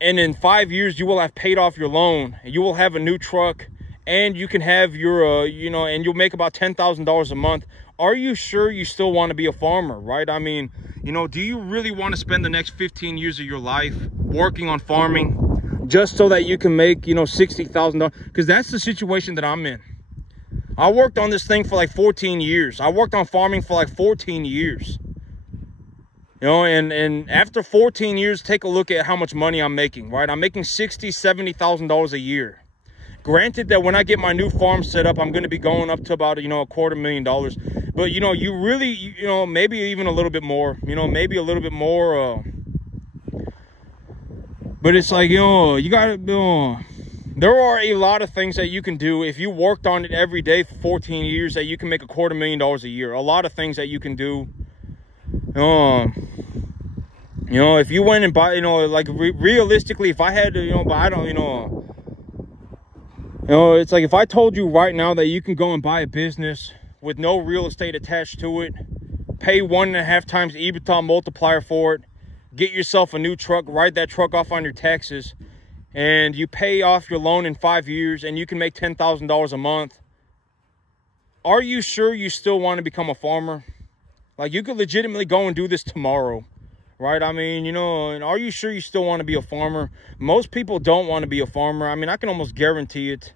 and in 5 years you will have paid off your loan, and you will have a new truck, and you can have your, you know, and you'll make about $10,000 a month, are you sure you still want to be a farmer, right? I mean, you know, do you really want to spend the next 15 years of your life working on farming just so that you can make, you know, $60,000? Because that's the situation that I'm in. I worked on this thing for like 14 years. I worked on farming for like 14 years. You know, and after 14 years, take a look at how much money I'm making, right? I'm making $60,000, $70,000 a year. Granted that when I get my new farm set up, I'm going to be going up to about, you know, $250,000. But, you know, you really, you know, maybe even a little bit more, you know, maybe a little bit more. But it's like, you know, you got to, there are a lot of things that you can do if you worked on it every day for 14 years that you can make $250,000 a year. A lot of things that you can do. You know, if you went and buy, you know, like realistically, if I had to, you know, but I don't, you know, it's like if I told you right now that you can go and buy a business with no real estate attached to it, pay 1.5 times EBITDA multiplier for it, get yourself a new truck, write that truck off on your taxes, and you pay off your loan in 5 years, and you can make $10,000 a month. Are you sure you still want to become a farmer? Like, you could legitimately go and do this tomorrow, right? I mean, you know, and are you sure you still want to be a farmer? Most people don't want to be a farmer. I mean, I can almost guarantee it.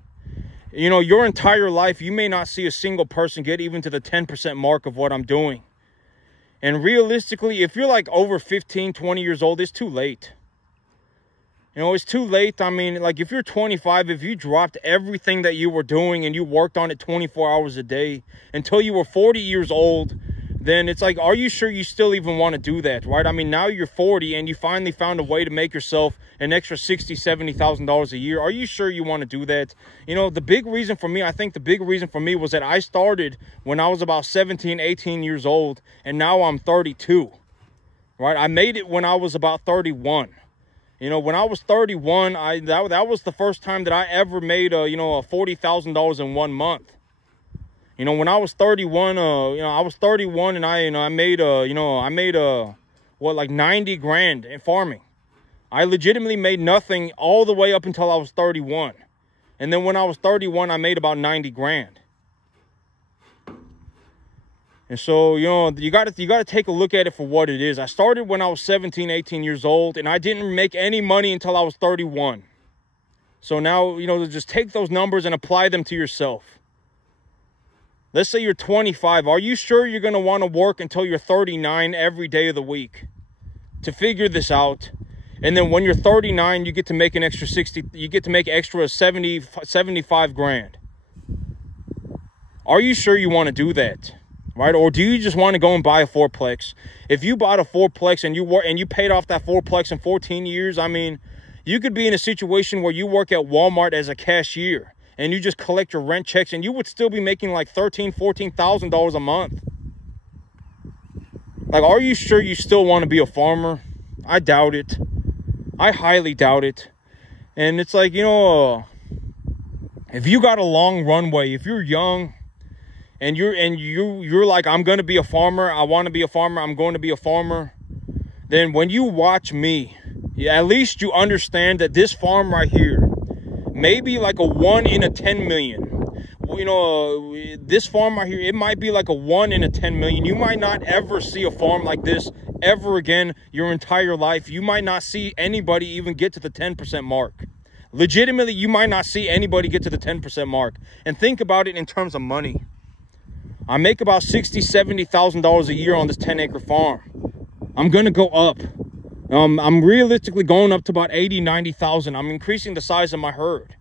You know, your entire life, you may not see a single person get even to the 10% mark of what I'm doing. And realistically, if you're like over 15, 20 years old, it's too late. You know, it's too late. I mean, like if you're 25, if you dropped everything that you were doing and you worked on it 24 hours a day until you were 40 years old, then it's like, are you sure you still even want to do that, right? I mean, now you're 40 and you finally found a way to make yourself an extra $60,000, $70,000 a year. Are you sure you want to do that? You know, the big reason for me, I think the big reason for me was that I started when I was about 17, 18 years old, and now I'm 32, right? I made it when I was about 31. You know, when I was 31, that was the first time that I ever made, $40,000 in 1 month. You know, when I was 31, I was 31 and I made like 90 grand in farming. I legitimately made nothing all the way up until I was 31. And then when I was 31, I made about 90 grand. And so, you know, you got to take a look at it for what it is. I started when I was 17, 18 years old, and I didn't make any money until I was 31. So now, you know, just take those numbers and apply them to yourself. Let's say you're 25. Are you sure you're going to want to work until you're 39 every day of the week to figure this out? And then when you're 39, you get to make an extra 60, you get to make extra 75 grand. Are you sure you want to do that? Right? Or do you just want to go and buy a fourplex? If you bought a fourplex and you paid off that fourplex in 14 years, I mean, you could be in a situation where you work at Walmart as a cashier and you just collect your rent checks, and you would still be making like $13,000, $14,000 a month. Like, are you sure you still want to be a farmer? I doubt it. I highly doubt it. And it's like, you know, if you got a long runway, if you're young and you're like, I'm going to be a farmer, I want to be a farmer, I'm going to be a farmer, then when you watch me, at least you understand that this farm right here, maybe like a 1 in a 10 million. You know, this farm right here, it might be like a 1 in a 10 million. You might not ever see a farm like this ever again your entire life. You might not see anybody even get to the 10% mark. Legitimately, you might not see anybody get to the 10% mark. And think about it in terms of money. I make about $60,000, $70,000 a year on this 10-acre farm. I'm going to go up. I'm realistically going up to about 80, 90,000. I'm increasing the size of my herd.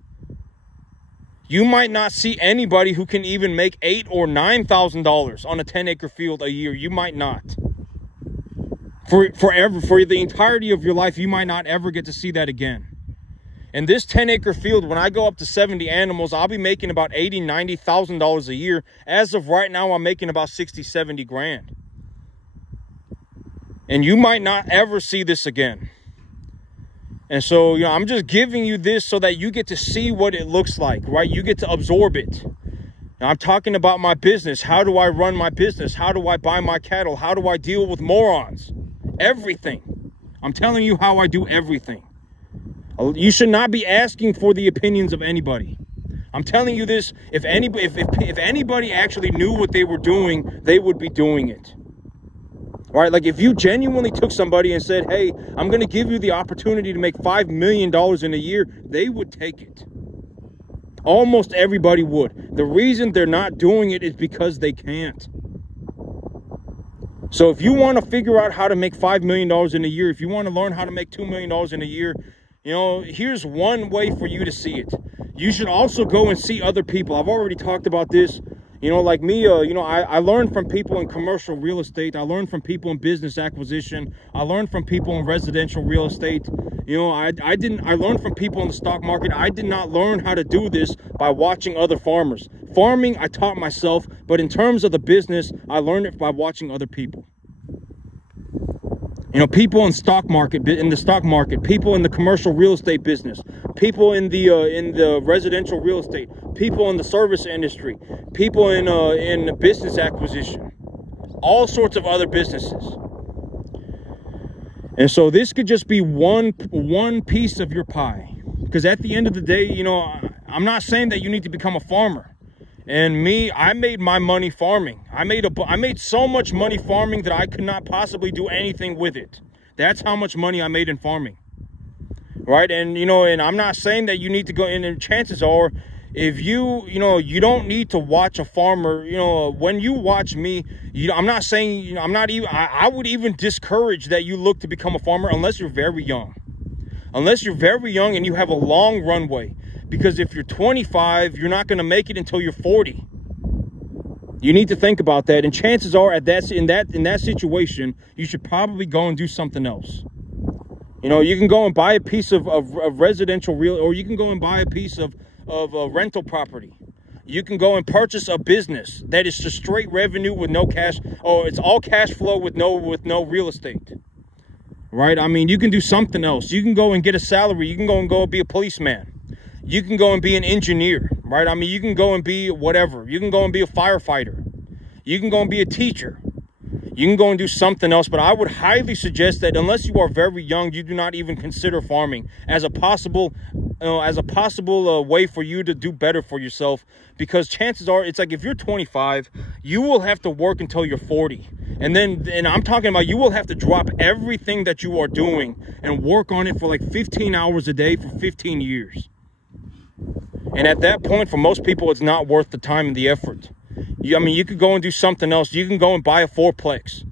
You might not see anybody who can even make $8,000 or $9,000 on a 10-acre field a year. You might not. For the entirety of your life, you might not ever get to see that again. In this 10-acre field, when I go up to 70 animals, I'll be making about $80,000, $90,000 a year. As of right now, I'm making about 60, 70 grand. And you might not ever see this again. And so, you know, I'm just giving you this so that you get to see what it looks like, right? You get to absorb it. Now, I'm talking about my business. How do I run my business? How do I buy my cattle? How do I deal with morons? Everything. I'm telling you how I do everything. You should not be asking for the opinions of anybody. I'm telling you this. If anybody actually knew what they were doing, they would be doing it. Right? Like, if you genuinely took somebody and said, hey, I'm going to give you the opportunity to make $5 million in a year, they would take it. Almost everybody would. The reason they're not doing it is because they can't. So if you want to figure out how to make $5 million in a year, if you want to learn how to make $2 million in a year, you know, here's one way for you to see it. You should also go and see other people. I've already talked about this. You know, like me, I learned from people in commercial real estate. I learned from people in business acquisition. I learned from people in residential real estate. You know, I learned from people in the stock market. I did not learn how to do this by watching other farmers. Farming, I taught myself, but in terms of the business, I learned it by watching other people. You know, people in the stock market, people in the commercial real estate business, people in the residential real estate, people in the service industry, people in business acquisition, all sorts of other businesses. And so this could just be one piece of your pie. Because at the end of the day, you know, I'm not saying that you need to become a farmer. And me, I made my money farming. I made so much money farming that I could not possibly do anything with it. That's how much money I made in farming. Right? And, you know, and I'm not saying that you need to go in, and chances are, if you don't need to watch a farmer. You know, when you watch me, I'm not saying, you know, I would even discourage that you look to become a farmer unless you're very young. Unless you're very young and you have a long runway. Because if you're 25, you're not going to make it until you're 40. You need to think about that. And chances are in that situation, you should probably go and do something else. You know, you can go and buy a piece of residential real, or you can go and buy a piece of rental property. You can go and purchase a business that is just straight revenue with no cash, or it's all cash flow with no real estate. Right? I mean, you can do something else. You can go and get a salary. You can go and be a policeman. You can go and be an engineer, right? I mean, you can go and be whatever. You can go and be a firefighter. You can go and be a teacher. You can go and do something else. But I would highly suggest that unless you are very young, you do not even consider farming as a possible way for you to do better for yourself. Because chances are, it's like if you're 25, you will have to work until you're 40. And I'm talking about you will have to drop everything that you are doing and work on it for like 15 hours a day for 15 years. And at that point, for most people, it's not worth the time and the effort. I mean, you could go and do something else. You can go and buy a fourplex.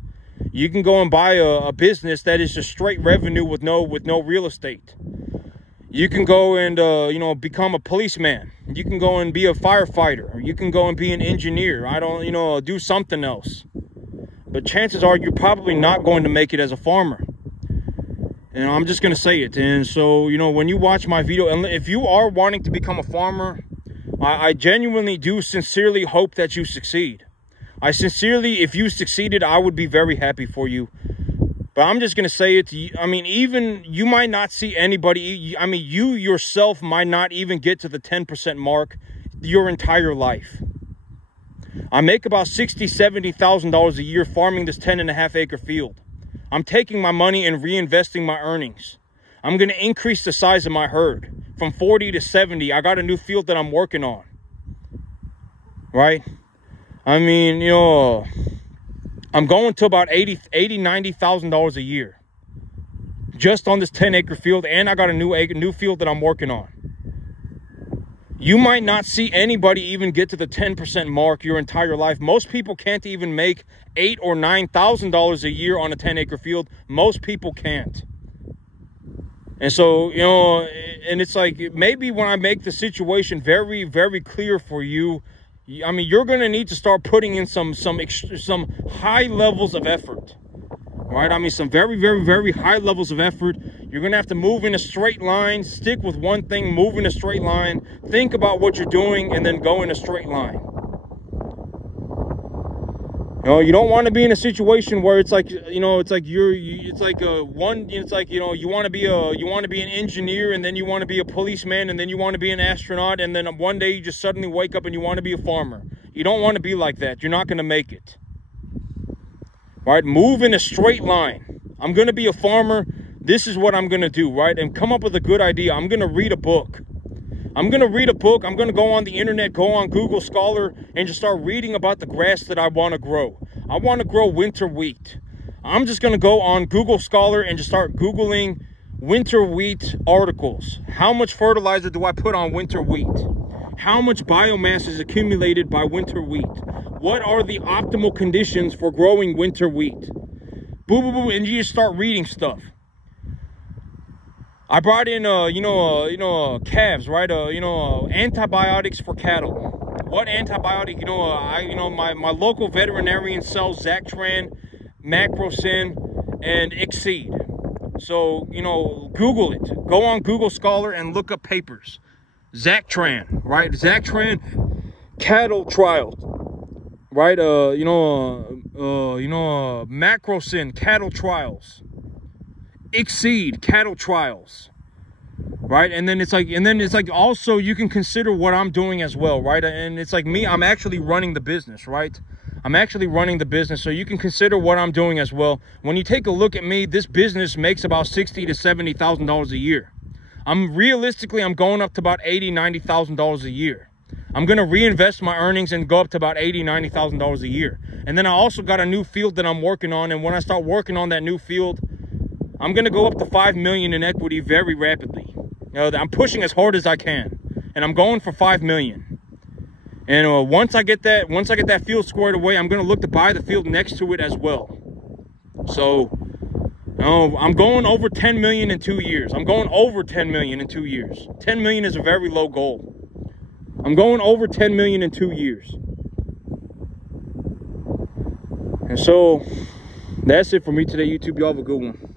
You can go and buy a business that is just straight revenue with no real estate. You can go and, become a policeman. You can go and be a firefighter. You can go and be an engineer. Do something else. But chances are you're probably not going to make it as a farmer. And I'm just going to say it. And so, when you watch my video, and if you are wanting to become a farmer, I genuinely do sincerely hope that you succeed. If you succeeded, I would be very happy for you. But I'm just going to say it to you. I mean, even you might not see anybody. I mean, you yourself might not even get to the 10% mark your entire life. I make about $60,000, $70,000 a year farming this 10.5 acre field. I'm taking my money and reinvesting my earnings. I'm going to increase the size of my herd from 40 to 70. I got a new field that I'm working on. Right? I mean, I'm going to about $90,000 a year just on this 10-acre field, and I got a new field that I'm working on. You might not see anybody even get to the 10% mark your entire life. Most people can't even make $8,000 or $9,000 a year on a 10-acre field. Most people can't. And so, and it's like, maybe when I make the situation very, very clear for you, I mean, you're going to need to start putting in some high levels of effort. Right? I mean, some very, very, very high levels of effort. You're going to have to move in a straight line, stick with one thing, move in a straight line, think about what you're doing, and then go in a straight line. You don't want to be in a situation where it's like, you want to be an engineer, and then you want to be a policeman, and then you want to be an astronaut, and then one day you just suddenly wake up and you want to be a farmer. You don't want to be like that. You're not going to make it. Right? Move in a straight line. I'm going to be a farmer. This is what I'm going to do, right? And come up with a good idea. I'm going to read a book. I'm going to go on the internet, go on Google Scholar, and just start reading about the grass that I want to grow. I want to grow winter wheat. I'm just going to go on Google Scholar and just start Googling winter wheat articles. How much fertilizer do I put on winter wheat? How much biomass is accumulated by winter wheat? What are the optimal conditions for growing winter wheat? Boo, boo, boo, and you just start reading stuff. I brought in, calves, right? Antibiotics for cattle. What antibiotic? My local veterinarian sells Zactran, Macrocin, and Exceed. So, Google it. Go on Google Scholar and look up papers. Zactran, right? Zactran cattle trials, right? Macrocin cattle trials. Exceed cattle trials, right? And then it's like also you can consider what I'm doing as well, right? And it's like me, I'm actually running the business, right? I'm actually running the business, so you can consider what I'm doing as well. When you take a look at me, this business makes about $60,000 to $70,000 a year. I'm going up to about $80,000, $90,000 a year. I'm going to reinvest my earnings and go up to about $80,000, $90,000 a year. And then I also got a new field that I'm working on, and when I start working on that new field, I'm going to go up to $5 million in equity very rapidly. I'm pushing as hard as I can, and I'm going for $5 million. And once I get that field squared away, I'm going to look to buy the field next to it as well. So, I'm going over 10 million in 2 years. I'm going over 10 million in 2 years. 10 million is a very low goal. I'm going over 10 million in 2 years. And so that's it for me today, YouTube. Y'all have a good one.